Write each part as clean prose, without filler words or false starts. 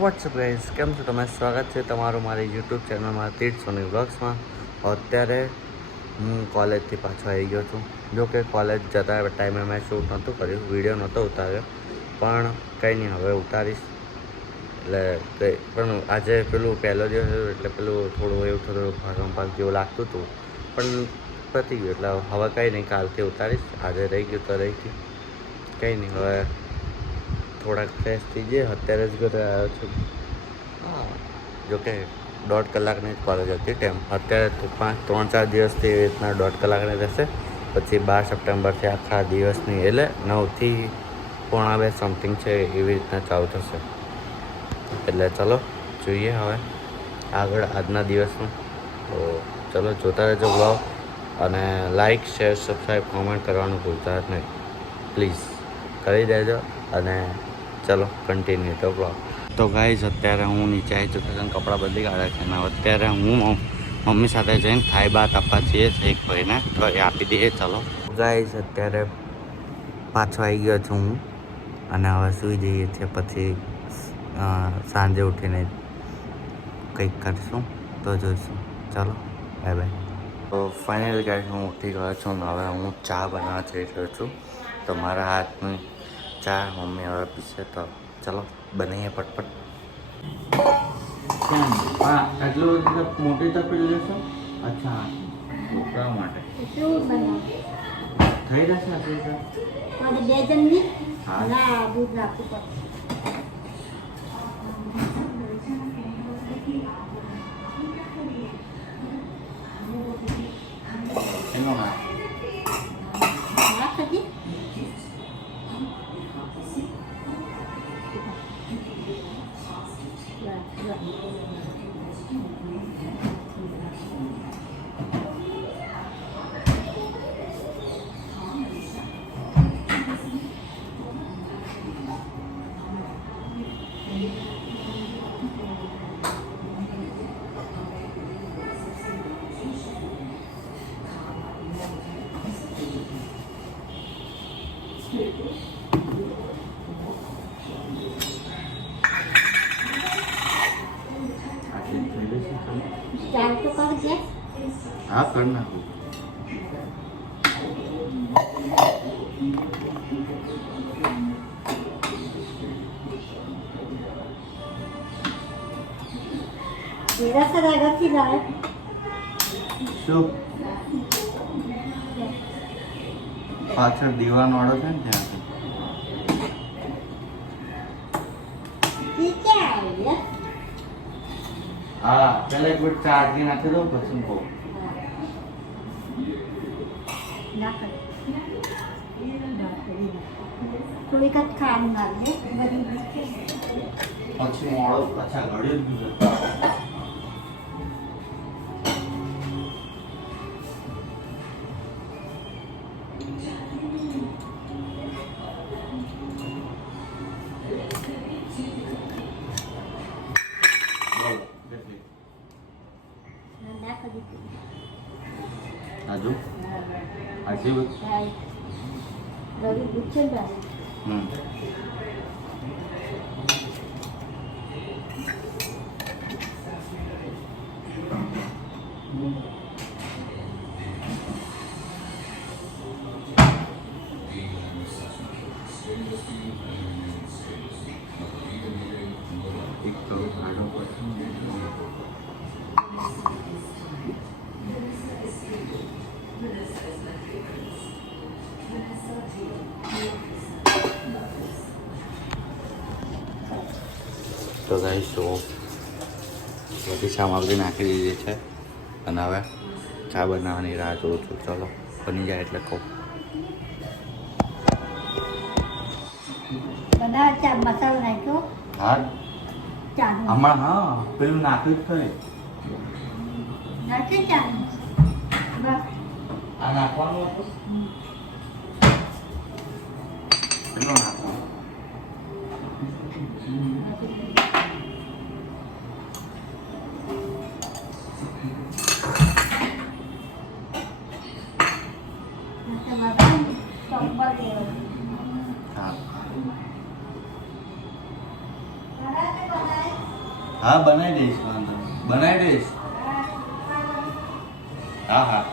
WhatsApp guys, કેમ છો તમે? સ્વાગત છે તમારું મારી યુટ્યુબ ચેનલમાં તીર્થ સોની વ્લોગ્સમાં. અત્યારે હું કોલેજથી પાછો આવી ગયો છું. જો કે કોલેજ જતા ટાઈમે મેં શૂટ નહોતું કર્યું, વિડીયો નહોતો ઉતાર્યો, પણ કંઈ નહીં, હવે ઉતારીશ. એટલે પણ આજે પેલું પહેલો દિવસ હતું એટલે પેલું થોડું એવું થતું ભાગ જેવું લાગતું હતું, પણ પતી ગયું. એટલે હવે કંઈ નહીં, કાલથી ઉતારીશ. આજે રહી ગયું તો રહી ગયું, કંઈ નહીં. હવે થોડાક ફ્રેશ થઈ જઈએ. અત્યારે જ ઘરે આવ્યો છું. હા, જોકે 1.5 કલાકની જ કોલેજ હતી ટાઈમ. અત્યારે 3-4 દિવસથી એવી રીતના 1.5 કલાકની રહેશે. પછી 12 સપ્ટેમ્બરથી આખા દિવસની, એટલે 9થી 1:45 સમથિંગ છે એવી રીતના ચાલુ થશે. એટલે ચલો જોઈએ હવે આગળ આજના દિવસનું. તો ચલો જોતા રહેજો બ્લોગ, અને લાઈક, શેર, સબસ્ક્રાઈબ, કોમેન્ટ કરવાનું ભૂલતા જ નહીં, પ્લીઝ કરી દેજો. અને ચલો કન્ટિન્યુ તો બ્લોગ. તો ગાઈઝ, અત્યારે હું નીચે આવી ચૂક્યો છું, કપડાં બદલી કાઢ્યા છે. અને અત્યારે હું મમ્મી સાથે જઈને થાઈ બાત આપવા જઈએ છીએ એક ભાઈને, તો એ આપી દઈએ. ચલો ગાઈઝ, અત્યારે પાછો આવી ગયો છું હું, અને હવે સૂઈ જઈએ છીએ. પછી સાંજે ઉઠીને કંઈક કરશું તો જોઈશું. ચાલો બાય બાય. તો ફાઇનલી ગાઈઝ, હું ઉઠી ગયો છું. હવે હું ચા બનાવવા જઈ રહ્યો છું. તો મારા હાથની ચા મમ્મી હવે પીશે, તો ચલો બનાવીએ પટપટ. હા, એટલું મોટી તપેલી લેશો? અચ્છા, છોકરા માટે થઈ જશે આટલું? 2 જણની દૂધ રાખવું પડે. એનો હા હા, કરી નાખું. શું પાછળ દીવાન વાળો છે ને ત્યાંથી. હા, પેલા એક મિનિટ ચાર્જિંગ નાખી દો, પછી બહુ થોડીક જ ખાવાનું લાગે પછી મોડો પાછા ઘડી જ હજુ હજી એક તો આડો તો ગાઈસ, તો બધી સામગ્રી નાખી દીધી છે, અને હવે ચા બનાવવાની રાહ જોઉં છું. ચલો બની જાય એટલે કહું. મસાલો નાખ્યો. હા, હમણાં હા પેલું નાખ્યું જ ખરી. આ નાખવાનું હતું. કેટલો નાખવાનું? હા હા બનાવી દઈશ, વાંધો નહીં. બનાવી દઈશ. હા હા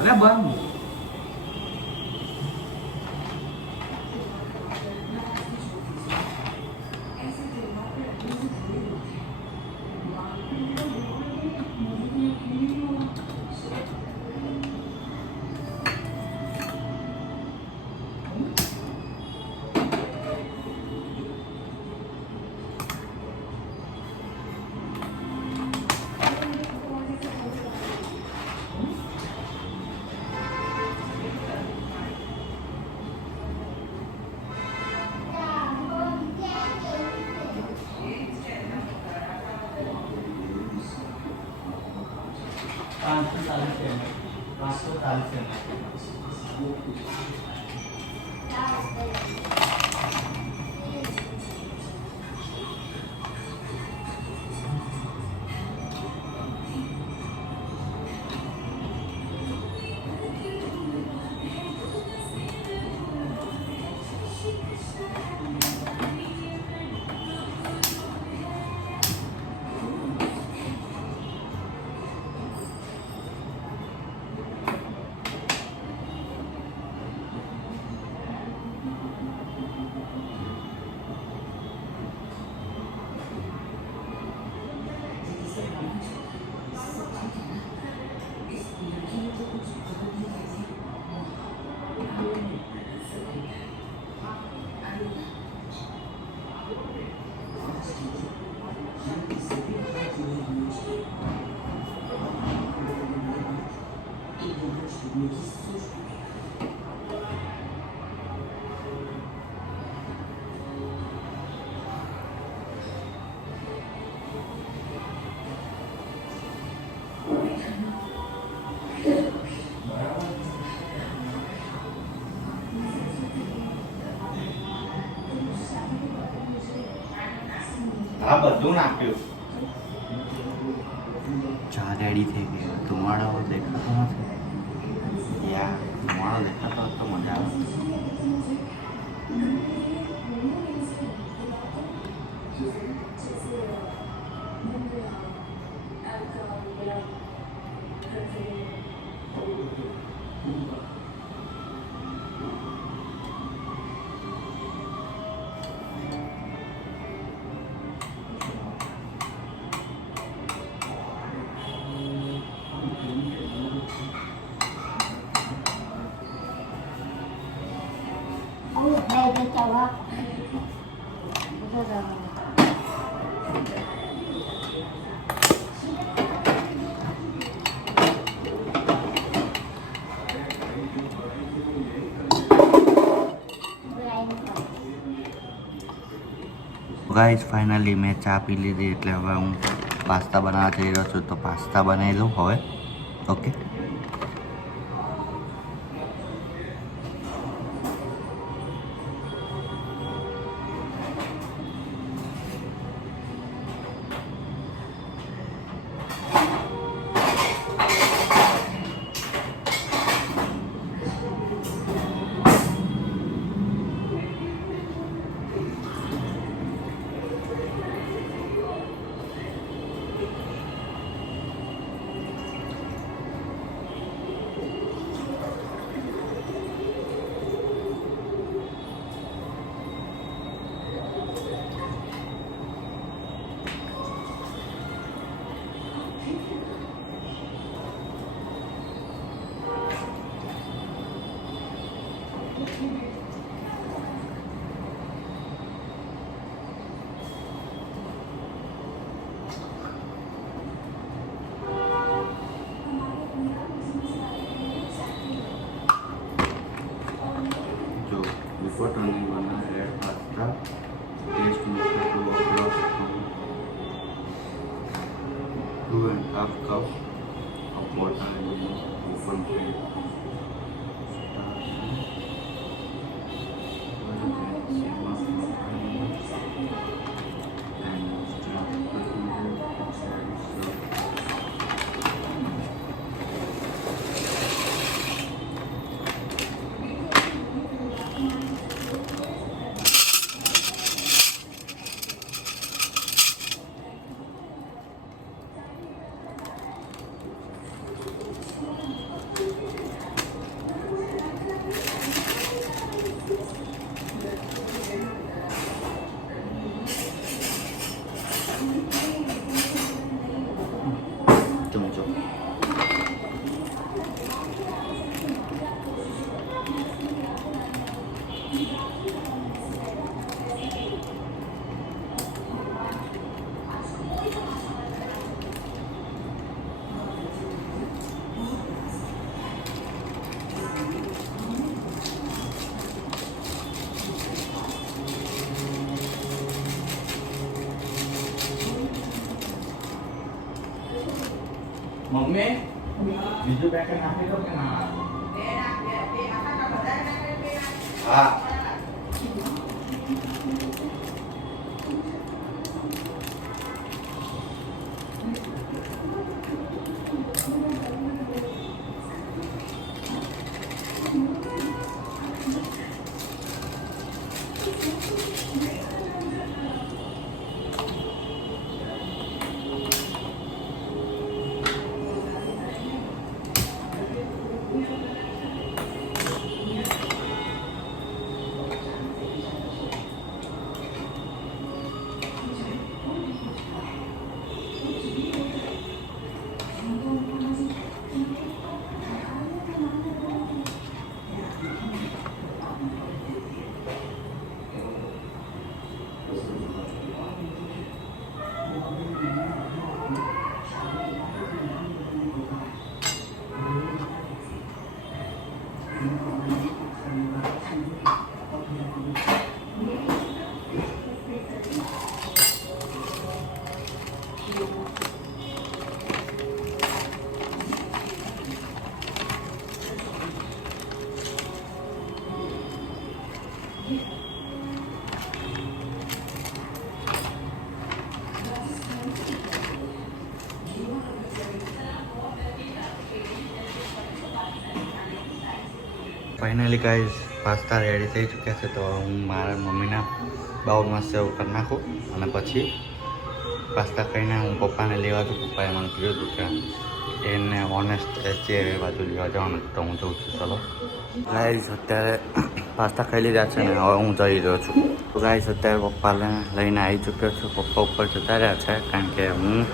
અરે બંધ. આ બધું નાખ્યું. ચા રેડી થઈ ગઈ. ધુમાડો દેખાતો નથી. યા ધુમાડો દેખાતો હોત તો મજા આવે. đây cho cháu á. Guys finally મેં ચા પી લીધી એટલે હવે હું પાસ્તા બનાવવા જઈ રહ્યો છું. તો પાસ્તા બનાવી લઉં હવે. Okay. Half cup of water and open plate. ચમચો મમ્મી બીજું પેકેટ નાખી દો કે ના હા ફાઇનલી ગાઈઝ પાસ્તા રેડી થઈ ચૂક્યા છે તો હું મારા મમ્મીના બાઉલમાં સેવ કરી નાખું અને પછી પાસ્તા ખાઈને હું પપ્પાને લેવા છું. પપ્પાએ મને કીધું હતું કે એને ઓનેસ્ટ છે એ બાજુ લેવા જવાનું તો હું જઉં છું. ચલો ગાઈઝ અત્યારે પાસ્તા ખાઈ લીધા છે ને હવે હું જઈ રહ્યો છું. તો ગાઈઝ અત્યારે પપ્પાને લઈને આવી ચૂક્યો છું. પપ્પા ઉપર જતા રહ્યા છે કારણ કે હું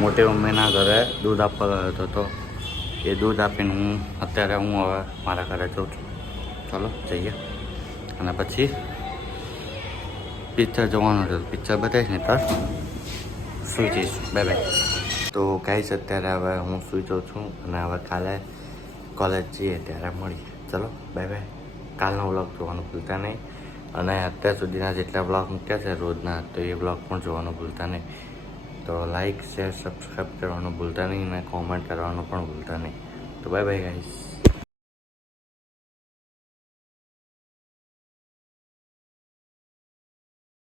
મોટી મમ્મીના ઘરે દૂધ આપવા ગયો હતો તો એ દૂધ આપીને અત્યારે હું હવે મારા ઘરે જઉં છું. ચાલો જઈએ અને પછી પિક્ચર જોવાનું છે. પિક્ચર બતાવીશ ને તર સુઈ જઈશું. Bye bye. તો ગાઈસ અત્યારે હવે હું સુઈ જાઉં છું અને હવે કાલે કોલેજ જઈએ ત્યારે મળીએ. ચલો બાય બાય. કાલનો વ્લોગ જોવાનું ભૂલતા નહીં અને અત્યાર સુધીના જેટલા વ્લોગ મૂક્યા છે રોજના તો એ વ્લોગ પણ જોવાનું ભૂલતા નહીં. તો લાઈક શેર સબસ્ક્રાઈબ કરવાનું ભૂલતા નહીં અને કોમેન્ટ કરવાનું પણ ભૂલતા નહીં. તો બાય બાય ગાઈસ.